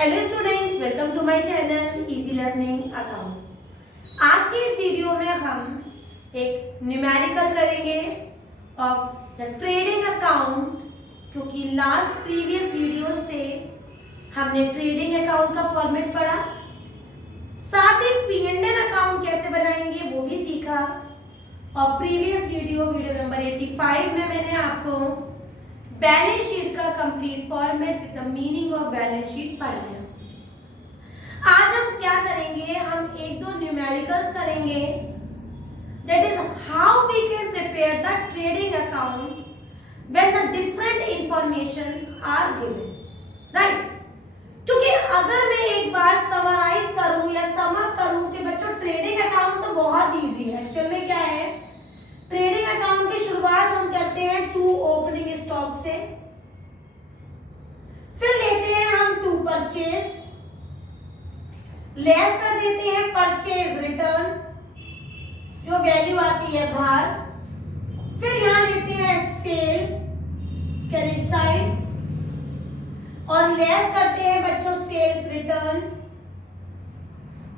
Hello students, welcome to my channel easy learning accounts. आज की इस वीडियो में हम एक न्यूमेरिकल करेंगे ऑफ द ट्रेडिंग अकाउंट, क्योंकि लास्ट प्रीवियस वीडियो से हमने ट्रेडिंग अकाउंट का फॉर्मेट पढ़ा, साथ ही P&L अकाउंट कैसे बनाएंगे वो भी सीखा। और प्रीवियस वीडियो नंबर 85 में मैंने आपको बैलेंस शीट का complete format with the meaning of balance sheet पढ़ाया। आज हम क्या करेंगे, हम एक दो न्यूमेरिकल्स करेंगे, that is how we can prepare the trading account when the different informations are given, right. क्योंकि अगर मैं एक बार समराइज करूं या सम अप करूं कि बच्चों ट्रेडिंग अकाउंट तो बहुत इजी है। एक्चुअल में क्या है, ट्रेडिंग अकाउंट की शुरुआत हम करते हैं टू ओपनिंग स्टॉक से, फिर लेते हैं हम टू परचेज, लेस कर देते हैं परचेज रिटर्न जो वैल्यू आती है बाहर, फिर यहां लेते हैं सेल क्रेडिट साइड और लेस करते हैं बच्चों सेल्स रिटर्न,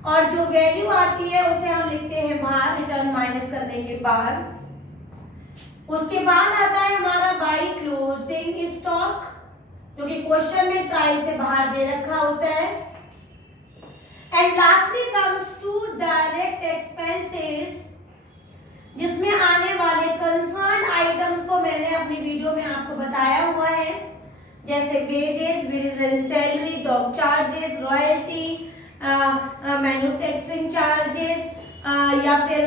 और जो वैल्यू आती है उसे हम लिखते हैं बाहर रिटर्न माइनस करने के बाद। उसके बाद आता है हमारा बाई क्लोजिंग स्टॉक, जो कि क्वेश्चन में ट्राई से बाहर दे रखा होता है। And lastly comes to direct expenses, जिसमें आने वाले कंसर्न आइटम्स को मैंने अपनी वीडियो में आपको बताया हुआ है, जैसे wages, wages and salary, dock charges, royalty, manufacturing charges, या फिर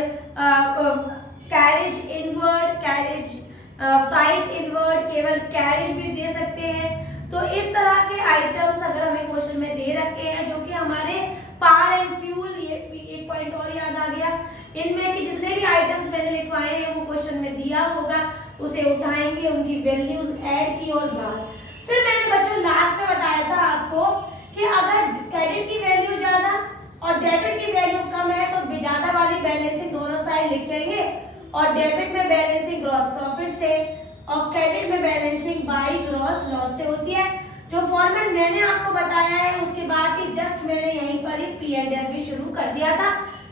carriage inward, carriage freight inward, केवल कैरेज भी दे सकते हैं। तो इस तरह के आइटम्स अगर हमें क्वेश्चन में दे रखे हैं, जो कि हमारे पावर एंड फ्यूल, ये एक पॉइंट और याद आ गया, इनमें कि जितने भी आइटम्स मैंने लिखवाए हैं वो क्वेश्चन में दिया होगा, उसे उठाएंगे, उनकी वैल्यूज ऐड की और बाहर। फिर मैंने बच्चों लास्ट में बताया था आपको कि अगर क्रेडिट की वैल्यू ज्यादा और डेबिट की वैल्यू कम है तो ज्यादा वाली बैलेंसिंग दोनों साइड लिखेंगे, और डेबिट में बैलेंसिंग ग्रॉस प्रॉफिट से और क्रेडिट में बैलेंसिंग बाई ग्रॉस लॉस से होती है। जो फॉर्मेट मैंने आपको बताया है उसके बाद ही जस्ट मैंने यहीं पर ही P&L भी शुरू कर दिया था।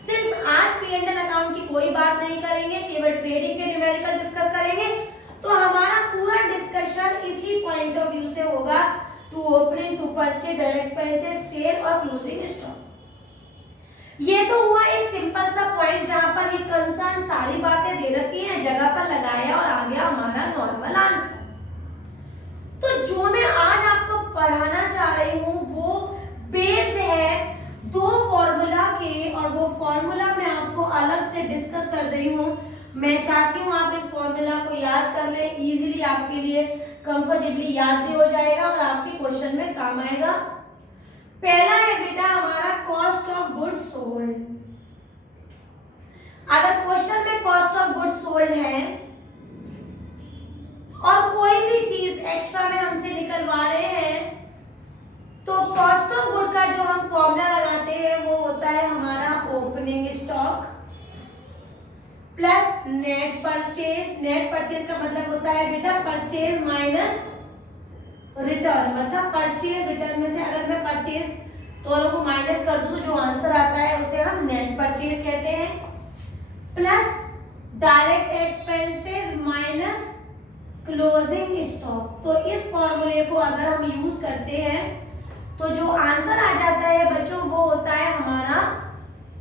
सिर्फ आज P&L अकाउंट की कोई बात नहीं करेंगे, केवल ट्रेडिंग के न्यूमेरिकल डिस्कस करेंगे। तो हमारा पूरा डिस्कशन इसी पॉइंट ऑफ व्यू से होगा, to opening, to purchase, direct expenses, sale और क्लोजिंग स्टॉक। ये तो हुआ एक सिंपल सा पॉइंट जहां पर ये कंसर्न सारी बातें दे रखी हैं, जगह पर लगाया और आ गया हमारा नॉर्मल आंसर। तो जो मैं आज आपको पढ़ाना चाह रही हूं वो बेस्ड है दो फॉर्मूला के, और वो फॉर्मूला मैं आपको अलग से डिस्कस कर रही हूं। मैं चाहती हूं आप इस फॉर्मूला को याद कर लें, इजीली आपके लिए कंफर्टेबली याद भी हो जाएगा और आपके क्वेश्चन में काम आएगा। पहला है बेटा हमारा कॉस्ट ऑफ गुड्स सोल्ड। अगर क्वेश्चन में कॉस्ट ऑफ गुड्स सोल्ड है और कोई भी चीज एक्स्ट्रा में हमसे निकलवा रहे हैं, तो कॉस्ट ऑफ गुड का जो हम फॉर्मूला लगाते हैं वो होता है हमारा opening stock plus net purchase. Net purchase का मतलब होता है बेटा परचेज माइनस रिटर्न, मतलब परचेज रिटर्न में से अगर मैं परचेज दोनों को माइनस कर दूं तो जो आंसर आता है उसे हम नेट परचेज कहते हैं, plus direct expenses minus closing stock. तो इस फॉर्मूले को अगर हम यूज करते हैं तो जो आंसर आ जाता है बच्चों वो होता है हमारा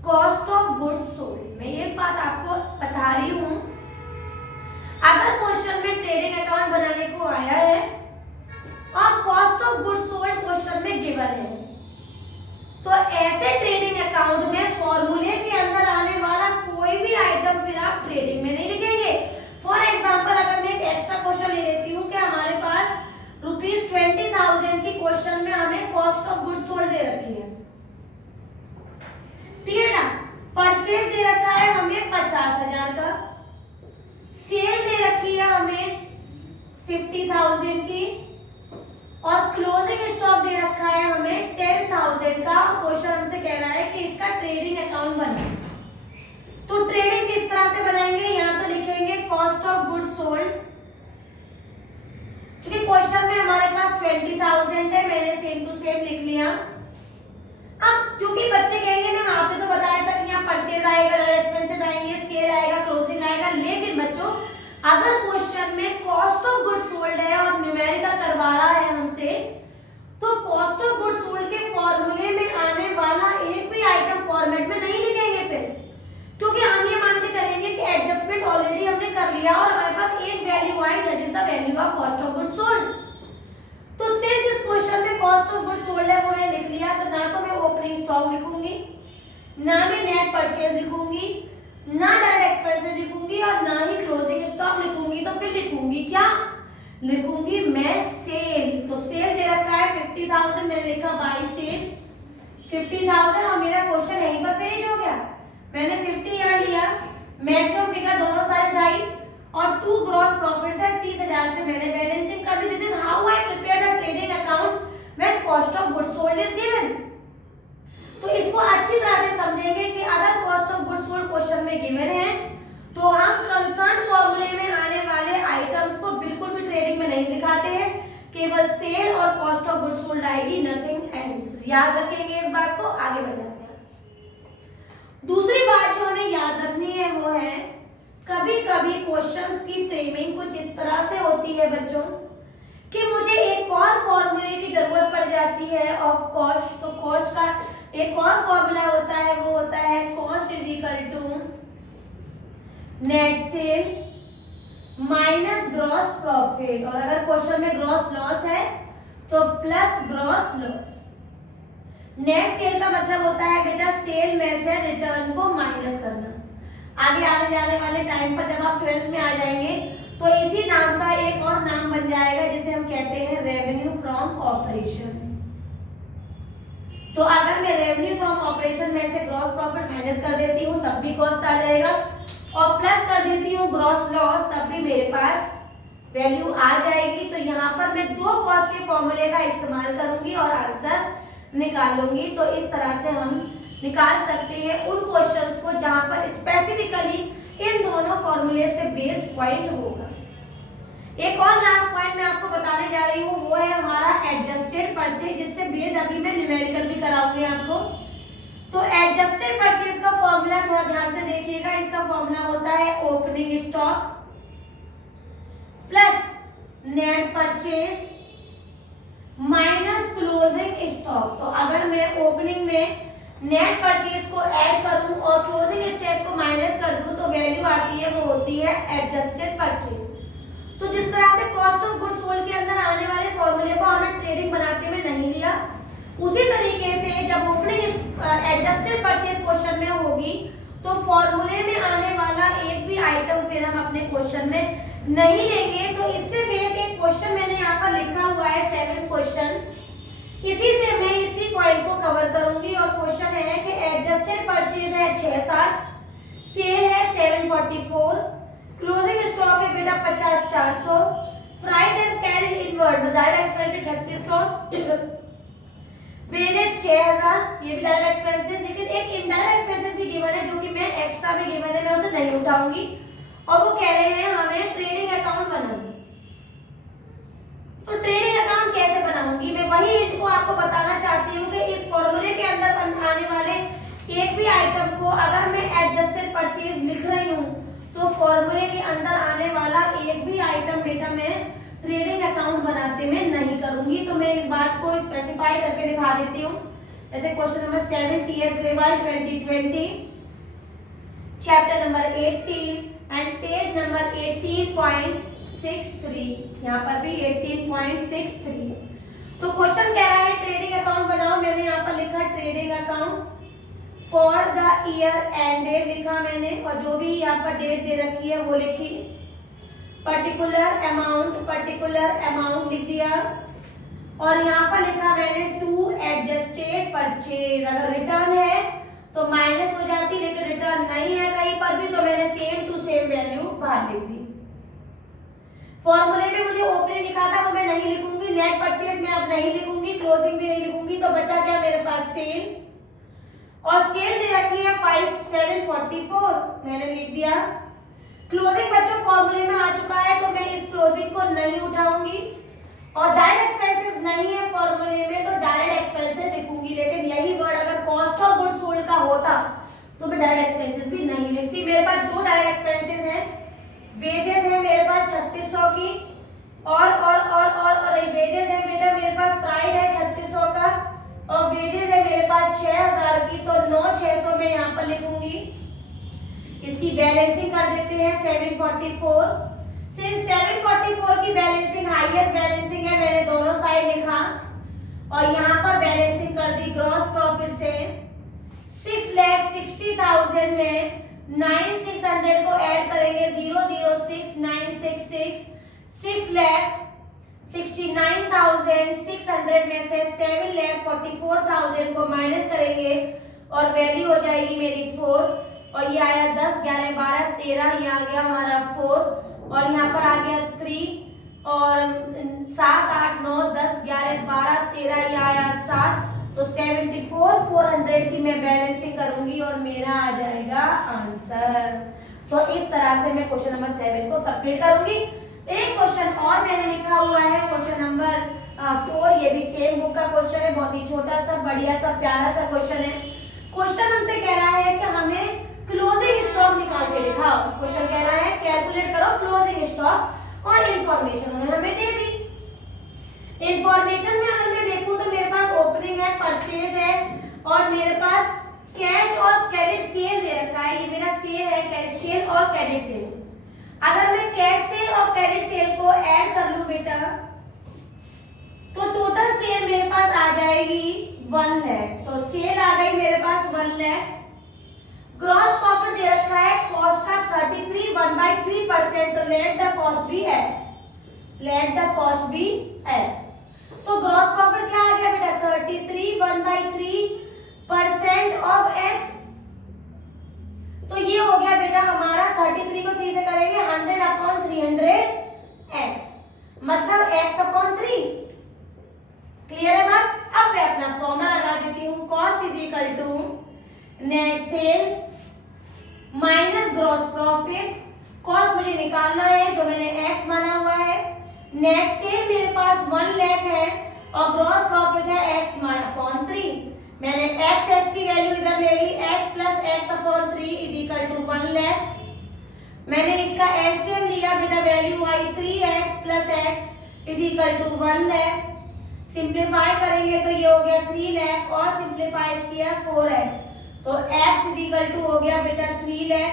कॉस्ट ऑफ गुड्स सोल्ड। मैं एक बात आपको बता रही हूं, अगर क्वेश्चन में ट्रेडिंग अकाउंट बनाने को आया है और cost of goods sold question में गिवन है, तो ऐसे ट्रेडिंग अकाउंट में फॉर्मूले के अंदर आने वाला कोई भी आइटम फिर आप ट्रेडिंग में नहीं लिखेंगे। फॉर एग्जांपल अगर मैं एक एक्स्ट्रा क्वेश्चन ले लेती हूँ कि हमारे पास ₹20,000 की क्वेश्चन में हमें कॉस्ट ऑफ गुड्स सोल्ड दे रखी है, ठीक है ना, परचेज दे रखा है हमें 50,000 का, सेल दे रखी है हमें 50,000 की, और क्लोजिंग स्टॉक दे रखा है हमें 10,000 का। क्वेश्चन हमसे कह रहा है कि इसका ट्रेडिंग अकाउंट बनाए। तो ट्रेडिंग किस तरह से बनाएंगे, यहां तो लिखेंगे कॉस्ट ऑफ गुड्स सोल्ड, क्योंकि क्वेश्चन में हमारे पास 20,000 है, मैंने सेम टू सेम लिख लिया। अगर क्वेश्चन में कॉस्ट ऑफ गुड्स सोल्ड है और न्यूमेरिकल करवा रहा है हमसे, तो कॉस्ट ऑफ गुड्स सोल्ड के फॉर्मूले में आने वाला एक भी आइटम फॉर्मेट में नहीं लिखेंगे फिर, क्योंकि हम ये मान के चलेंगे कि एडजस्टमेंट ऑलरेडी हमने कर लिया और हमारे पास एक value I, that is the value of cost of goods sold. तो सिंस इस क्वेश्चन में कॉस्ट ऑफ गुड्स सोल्ड है वो मैंने लिख लिया, तो ना तो मैं ओपनिंग स्टॉक लिखूंगी, ना मैं नेट परचेज लिखूंगी, ना डायरेक्ट एक्सपेंसेस लिखूंगी और ना ही क्लोजिंग स्टॉक लिखूंगी। तो फिर लिखूंगी क्या, लिखूंगी मैं सेल। तो सेल दे रखा है 50,000, मैंने लिखा बाय सेल 50,000 और मेरा क्वेश्चन यहीं पर फिनिश हो गया। मैंने 50 यहाँ लिया, मैक्सिमम फिगर दोनों साइड ढाई और 2 ग्रॉस प्रॉफिट है 30,000 से मैंने बैलेंसिंग कर दी। This is how I prepared a trading account when cost of goods sold is given. तो इसको अच्छी तरह से समझेंगे कि अगर cost of goods sold question में गिवन है तो हम कंसर्न फॉर्मूले में आने वाले आइटम्स को बिल्कुल भी ट्रेडिंग में नहीं दिखाते हैं, केवल सेल और कॉस्ट ऑफ गुड्स सोल्ड आएगी, नथिंग एल्स। याद रखेंगे इस बात को, आगे बढ़ जाते हैं। दूसरी बात जो हमें याद रखनी है वो है, कभी कभी क्वेश्चंस की फ्रेमिंग कुछ इस तरह से होती है बच्चों कि मुझे एक और फॉर्मूले की जरूरत पड़ जाती है ऑफ कॉस्ट। तो कॉस्ट का एक और फॉर्मूला होता है, वो होता है cost is equal to net sale minus gross profit, और अगर क्वेश्चन में ग्रॉस लॉस है तो plus gross loss. Net sale का मतलब होता है बेटा सेल में से रिटर्न को माइनस करना। आगे आने जाने वाले टाइम पर जब आप 12th में आ जाएंगे तो इसी नाम का एक और नाम बन जाएगा जिसे हम कहते हैं रेवेन्यू फ्रॉम ऑपरेशन। तो अगर मैं रेवेन्यू फ्रॉम ऑपरेशन में से ग्रॉस प्रॉफिट माइनस कर देती हूँ तब भी कॉस्ट आ जाएगा, और प्लस कर देती हूँ ग्रॉस लॉस तब भी मेरे पास वैल्यू आ जाएगी। तो यहाँ पर मैं दो कॉस्ट के फॉर्मूले का इस्तेमाल करूंगी और आंसर निकालूंगी। तो इस तरह से हम निकाल सकते हैं उन क्वेश्चंस को जहां पर स्पेसिफिकली इन दोनों फॉर्मूले से बेस्ड पॉइंट होगा। एक और लास्ट पॉइंट मैं आपको बताने जा रही हूँ, वो है हमारा एडजस्टेड परचेज, जिससे बेस्ड अभी मैं न्यूमेरिकल भी कराऊंगी आपको। तो एडजस्टेड परचेज का फॉर्मूला थोड़ा ध्यान से देखिएगा। इसका फॉर्मूला होता है opening stock plus net purchase minus closing stock. तो अगर मैं ओपनिंग में नेट परचेज को ऐड करूं और क्लोजिंग स्टॉक को माइनस कर दूं तो वैल्यू आती है, वो होती है एडजस्टेड परचेज। तो जिस तरह से कॉस्ट ऑफ गुड्स सोल्ड के अंदर आने वाले फॉर्मूले को हमने ट्रेडिंग बनाते में नहीं लिया, उसी तरीके से जब ओपनिंग एडजस्टेड परचेज क्वेश्चन में होगी तो फॉर्मूले में आने वाला एक भी आइटम फिर हम अपने क्वेश्चन में नहीं लेंगे। तो इससे बेस्ड एक क्वेश्चन मैंने यहाँ पर लिखा हुआ है 7 क्वेश्चन, इसी से मैं इसी पॉइंट को कवर करूंगी। और क्वेश्चन है कि एडजस्टेड परचेज है 660, सेल है 744, क्लोजिंग स्टॉक है बेटा 50-400, freight and carry inward direct expenses 3600, wages 6000, ये भी डायरेक्ट एक्सपेंसेस। लेकिन एक इनडायरेक्ट एक्सपेंसेस भी गिवन है जो कि मैं एक्स्ट्रा में गिवन है, मैं उसे नहीं उठाऊंगी। और वो कह रहे हैं हमें ट्रेडिंग अकाउंट बनाना। तो ट्रेडिंग अकाउंट कैसे बनाऊंगी, मैं वही हिंट को आपको बताना चाहती हूँ कि इस फॉर्मूले के अंदर आने वाले एक भी आइटम को अगर मैं एडजस्टेड परचेज लिख रही हूँ तो फॉर्मूले के अंदर आने वाला एक भी आइटम बेटा मैं ट्रेडिंग अकाउंट बनाते में नहीं करूंगी। तो मैं इस बात को स्पेसिफाई करके दिखा देती हूँ। जैसे question number 7 TS revise 2020 chapter number 18 and page number 18.63, यहाँ पर भी 18.63। तो क्वेश्चन कह रहा है ट्रेडिंग अकाउंट बनाओ। मैंने यहाँ पर लिखा trading account for the year end date लिखा मैंने, और जो भी यहाँ पर डेट दे रखी है वो लिखी, पर्टिकुलर अमाउंट लिख दिया, और यहाँ पर लिखा मैंने टू एडजस्टेड परचेज। अगर रिटर्न है तो माइनस हो जाती, लेकिन रिटर्न नहीं है कहीं पर भी तो मैंने सेम टू सेम वैल्यू बाहर लिख दी। फॉर्मूले में मुझे ओपनिंग लिखा था वो मैं नहीं लिखूंगी, नेट परचेज में अब नहीं लिखूंगी, क्लोजिंग भी नहीं लिखूंगी। तो बचा क्या मेरे पास सेल, और सेल दे रखी है 5744, मैंने लिख दिया। क्लोजिंग बच्चों फॉर्मूले में आ चुका है तो मैं इस क्लोजिंग को नहीं उठाऊंगी, और डायरेक्ट एक्सपेंसेस नहीं है फॉर्मूले में तो डायरेक्ट एक्सपेंसेस लिखूंगी। लेकिन यही वर्ड अगर कॉस्ट ऑफ गुड्स सोल्ड का होता तो मैं डायरेक्ट एक्सपेंसेस भी नहीं लिखती। मेरे पास दो डायरेक्ट एक्सपेंसेस हैं, वेजेस है मेरे पास 3600 की और वेजेस है बेटा मेरे पास फ्राइड है 3600 का और वेजेस है मेरे पास 6000 की, तो 9600 में यहाँ पर लिखूंगी। इसकी बैलेंसिंग कर देते हैं 744। सिंस 744 की बैलेंसिंग हाईएस्ट बैलेंसिंग है, मैंने दोनों साइड लिखा और यहाँ पर बैलेंसिंग कर दी ग्रॉस प्रॉफिट से 6,60,000 में 9600 को ऐड करेंगे 006966 6,69,600 में से 7,44,000 को माइनस करेंगे और वैल्यू हो जाएगी मेरी 4 और ये आया 10 11 12 13, ये आ गया हमारा 4 और यहाँ पर आ गया 3 और 7 8 9 10 11 12 13, ये आया 7, तो 74,400 की मैं बैलेंसिंग करूंगी और मेरा आ जाएगा आंसर। तो इस तरह से मैं क्वेश्चन नंबर 7 को कंप्लीट करूंगी। एक क्वेश्चन और मैंने लिखा हुआ है क्वेश्चन नंबर 4, ये भी सेम बुक का क्वेश्चन है, बहुत ही छोटा सा बढ़िया सा प्यारा सा क्वेश्चन है। क्वेश्चन हमसे कह रहा है कि हमें क्लोजिंग स्टॉक निकाल के दिखाओ। क्वेश्चन कह रहा है कैलकुलेट करो क्लोजिंग स्टॉक और इंफॉर्मेशन उन्होंने हमें दे दी। इंफॉर्मेशन में अगर मैं देखूं तो मेरे पास ओपनिंग है, परचेज है और मेरे पास कैश और क्रेडिट सेल दे रखा है। ये मेरा सेल है, कैश सेल और क्रेडिट सेल। अगर मैं कैश सेल और क्रेडिट सेल को ऐड कर लूं बेटा तो टोटल सेल मेरे पास आ जाएगी 1 लाख। तो सेल आ गई मेरे पास 1 लाख। ग्रॉस प्रॉफिट दे रखा है कॉस्ट का 33 1/3%, तो let the cost be x, let the cost be x. तो ग्रॉस प्रॉफिट क्या आ गया बेटा 33 1/3% ऑफ एक्स, तो ये हो गया बेटा हमारा 33 को 3 से करेंगे 100/300 एक्स, मतलब x/3। क्लियर है बात? अब मैं अपना फॉर्मूला लगा देती हूँ। Cost is equal to net sale minus gross profit. Cost मुझे निकालना है जो मैंने x माना हुआ है। नेट सेल मेरे पास 1 लाख है और ग्रॉस प्रॉफिट है x/3। मैंने x की वैल्यू इधर ले ली, x plus x/3 is equal to 1 lakh. मैंने इसका एलसीएम लिया बेटा, वैल्यू आई 3x plus x is equal to 1 lakh. Simplify करेंगे तो ये हो गया 3 लाख और सिंप्लीफाई किया 4x, तो x इज इक्वल टू हो गया बेटा 3 लाख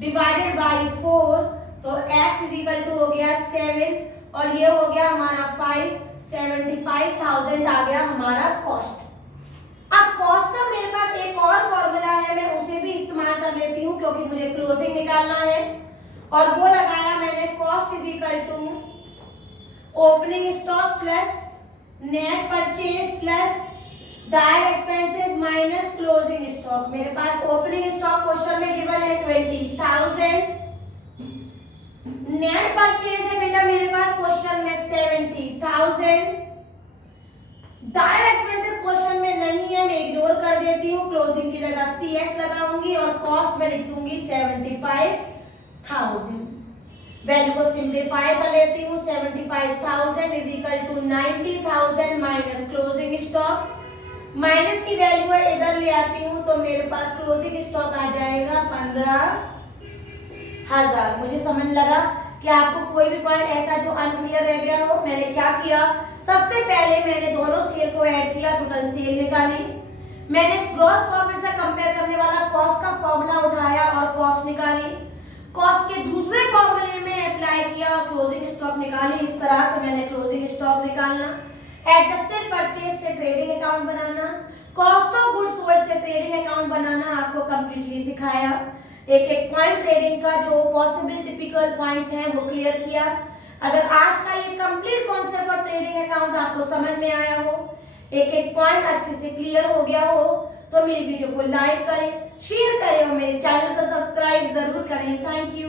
डिवाइडेड बाय 4, तो x इज इक्वल टू हो गया 7 और ये हो गया हमारा 5, 75,000 आ गया हमारा कॉस्ट। अब कॉस्ट का मेरे पास एक और फॉर्मूला है, मैं उसे भी इस्तेमाल कर लेती हूँ क्योंकि मुझे क्लोजिंग निकालना है और वो लगाया मैंने cost is equal to opening stock plus net purchase plus direct expenses minus closing stock. मेरे पास ओपनिंग स्टॉक क्वेश्चन में गिवन है 20,000, नेट परचेज है बेटा मेरे पास क्वेश्चन में 70,000, डायरेक्ट एक्सपेंसेस क्वेश्चन में नहीं है, मैं इग्नोर कर देती हूँ, क्लोजिंग की जगह CS लगाऊंगी और कॉस्ट में लिख दूंगी 75,000। वैल्यू को सिंप्लीफाई कर लेती हूँ, 75,000 is equal to 90,000 minus closing stock. Minus की वैल्यू है इधर ले आती हूँ तो मेरे पास क्लोजिंग स्टॉक आ जाएगा 15,000। मुझे समझ लगा कि आपको कोई भी पॉइंट ऐसा जो अनक्लियर रह गया हो। मैंने क्या किया, सबसे पहले मैंने दोनों सेल को ऐड किया, टोटल सेल निकाली। मैंने ग्रॉस प्रॉफिट से कंपेयर करने वाला कॉस्ट का फॉर्मूला उठाया और कॉस्ट निकाली। कॉस्ट के दूसरे फॉर्मूले में अप्लाई किया और क्लोजिंग स्टॉक निकाली। इस तरह से मैंने क्लोजिंग स्टॉक निकालना, एडजस्टेड परचेज से trading account banana, cost of goods sold से ट्रेडिंग अकाउंट बनाना आपको कंप्लीटली सिखाया। एक एक पॉइंट ट्रेडिंग का जो पॉसिबल टिपिकल पॉइंट्स हैं वो क्लियर किया। अगर आज का ये complete concept of trading account आपको समझ में आया हो, एक एक पॉइंट अच्छे से क्लियर हो गया हो, तो मेरी वीडियो को लाइक करें, शेयर करें और मेरे चैनल को सब्सक्राइब जरूर करें। Thank you.